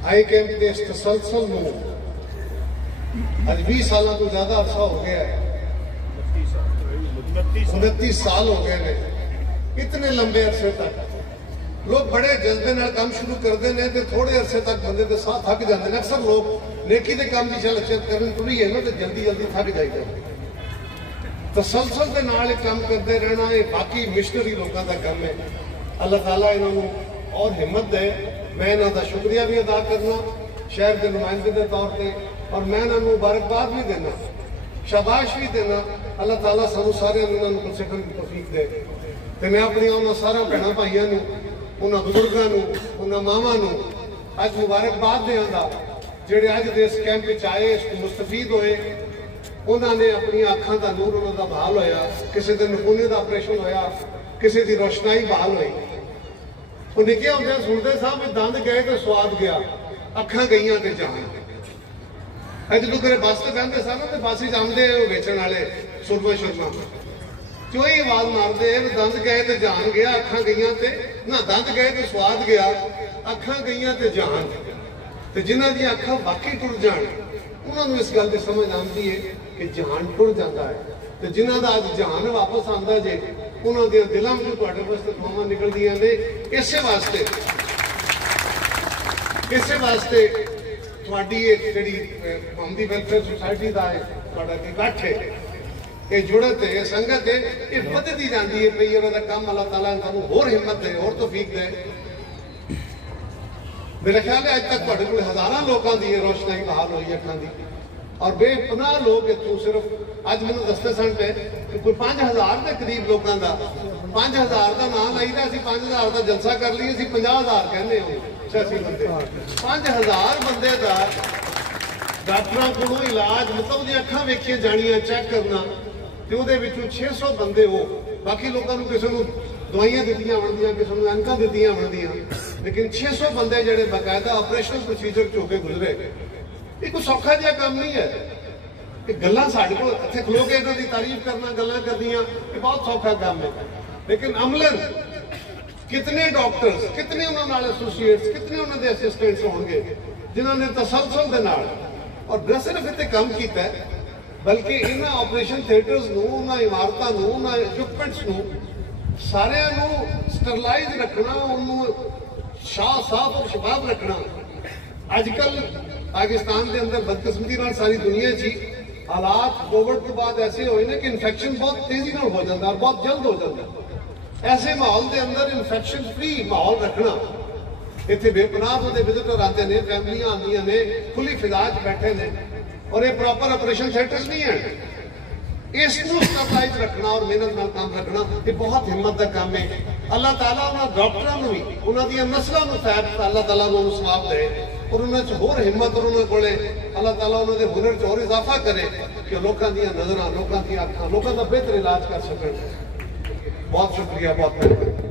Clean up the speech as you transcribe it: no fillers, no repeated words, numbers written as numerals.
आई camp के इस तसलसल में अज 20 साल तो ज्यादा अरसा हो गया है, 29 साल हो गए ने। इतने लंबे अरसे तक लोग बड़े जज्बे नाल काम शुरू करते हैं तो थोड़े अरसे तक बंदे के साथ थक जाते हैं। अक्सर लोग नेकी के काम की चल करन तुरी है ना तो जल्दी जल्दी थक जाइए। तसलसल के नाल काम करते रहना ये बाकी मिशनरी लोगों का काम है। अल्लाह ताला इन्होंने और हिम्मत दे। मैं इन्हों का शुक्रिया भी अदा करना शहर के नुमाइंदे के तौर पर, और मैं इन्हों मुबारकबाद भी देना, शाबाश भी देना। अल्लाह ताला सानू सारे उन्होंने सिखण की तौफीक दे। तो मैं अपनी उन्होंने सारा भैन भाइयों उन्होंने बुजुर्गों उन्होंने मावां अज मुबारकबाद देंदा जेडे अज दे इस कैंप में आए, इस मुस्तफीद होए। उन्होंने अपनी अखां का नूर उन्होंने बहाल होया, किसी के नखूने का ऑपरेशन होया, किसी की रोशनाई बहाल हुई। वो निके होंदे सुनते साहब दंद गए तो स्वाद गया, अखां गईयां ते जान। जो करे बस से बहते सन तो बस आते वेचन वाले सुरमा शुरमा जो ही आवाज मारते दंद गए तो जान गया, अखां गईयां ते ना दंद गए तो स्वाद गया, अखां गईयां ते जान। तो जिन्हां दी अखां बाकी टुर जान उन्होंने इस गल की समझ आती है कि जान टुर जाता है। तो जिन्हां दा अज जान वापस आता जे उन्होंने दियां दिलों में तुहाडे वास्ते दुआवां निकलदियां ने। इसे वास्ते तुहाडी एक जिहड़ी मोहम्मदी वेलफेयर सोसाइटी का तुहाडा इकट्ठ है, ये जुड़त है, संगत है, ये वधदी जाती है पई। उहदा काम अल्लाह ताला तुहानूं होर हिम्मत दे, होर तौफीक दे। मेरा ख्याल है अज तक तुहाडे कोल हज़ारां लोगों की रोशनाई बहाल हुई अखां दी, और बेपनाह लोग इत्थों सिर्फ अज मैनूं दसदे सन पे कि कोई 5000 के करीब लोगों का 5000 का नाम लाईदा, असीं 5000 का जलसा कर लीए, असीं 50000 कहने हो 86 बंदे। 5000 बंदे का डॉक्टरों को इलाज मतलब जी अखां वेखिए जानियां चेक करना, तो उहदे विचों 600 बंदे हो। बाकी लोगों को किसी को दवाइयां दित्तियां बनदियां, किसी को अनकां दित्तियां बनदियां, लेकिन 600 बंदे जिहड़े बाकायदा ऑपरेशनल प्रोसीजर चो के गुजरे। ये कोई सौखा जिहा काम नहीं है। गल्लां साडे कोल इत्थे खलो के इन्हां दी तारीफ करना, गल्लां करनियां, ये बहुत सौखा काम है। लेकिन अमलन कितने डॉक्टर्स, कितने उन्होंने एसोसीएट्स, कितने उन्होंने असिस्टेंट्स होंगे जिन्होंने तसलसल दे नाल और न सिर्फ इत्थे काम किया है, बल्कि इन्हां ऑपरेशन थिएटर्स नूं, उन्हां इमारतां नूं, उन्हां इक्विपमेंट्स नूं सारियां नूं स्टरलाइज रखना, उन्होंने साफ और शफाफ रखना। अजकल पाकिस्तान के अंदर बदकिस्मती नाल सारी दुनिया जी हालात कोविड के बाद ऐसे होए ने कि इन्फेक्शन बहुत तेजी नाल हो जाता है और बहुत जल्द हो जाता है। ऐसे माहौल के अंदर इन्फेक्शन फ्री माहौल रखना। इतने बेपनाह बंदे विजिटर आते हैं, फैमिलियां आंदियां ने, खुली फिजा च बैठे ने, और ये प्रॉपर ऑपरेशन थिएटर्स नहीं है। इसको स्टेबलाइज रखना और मेहनत नाल काम रखना ये बहुत हिम्मत का काम है। अल्लाह ताला उन्होंने डॉक्टरों को भी उन्होंने नस्लों को फैब अल्लाह ताला उन्होंने सवाब दे, और उन्होंने होर हिम्मत और उन्होंने कोले अल्लाह ताला उन्होंने हुनर च और इजाफा करे कि लोगों दी नज़रां, लोगों दी अखां, लोगों का बेहतर इलाज कर सकन। बहुत शुक्रिया, बहुत मेहरबानी।